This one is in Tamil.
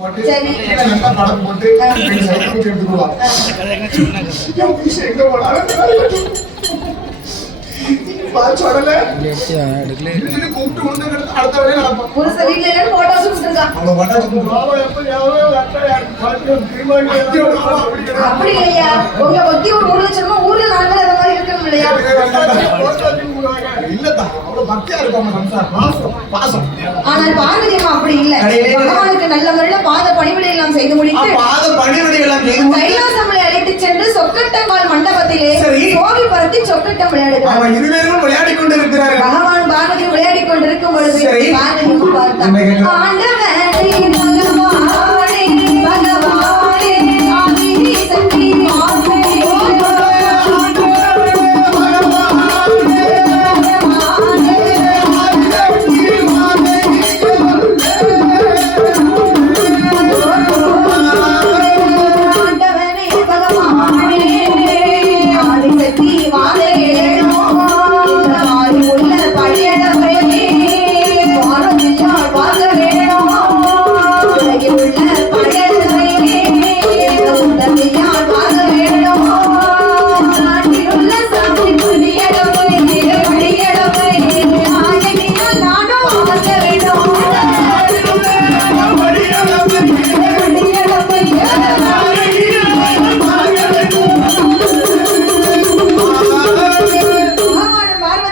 சரி நல்லா படம் போட்டு எடுத்துக்குவா சொல்லல கூப்பிட்டு வந்து அடுத்த வரையும் நடப்போம் ஒரு வீட்டுல இல்லன்னு போட்டோஸ் கொடுத்துருக்கான் அப்படி இல்லையா உங்க பத்தி ஒரு 1 லட்சம் ரூபாய் ஊர்ல நாங்கள் அந்த மாதிரி இருக்கணும் இல்லையா இல்லதான் அவ்வளவு பக்தியா இருப்பாங்க பாசம். ஆனால் பார்வதி அம்மா அப்படி இல்ல பகவானுக்கு நல்ல முறையில பாத பணிவிடை எல்லாம் செய்து முடித்து கைலாசமலை அழைத்து சென்று சொக்கட்டங்கால் மண்டபத்திலே சோகி பரத்தி சொக்கட்டம் விளையாடுகிறார். விளையாடி கொண்டு இருக்கிறார்கள். பகவான் பார்வதி விளையாடி கொண்டிருக்கும் பொழுது பார்வதி பார்த்தார். ஆண்டவன்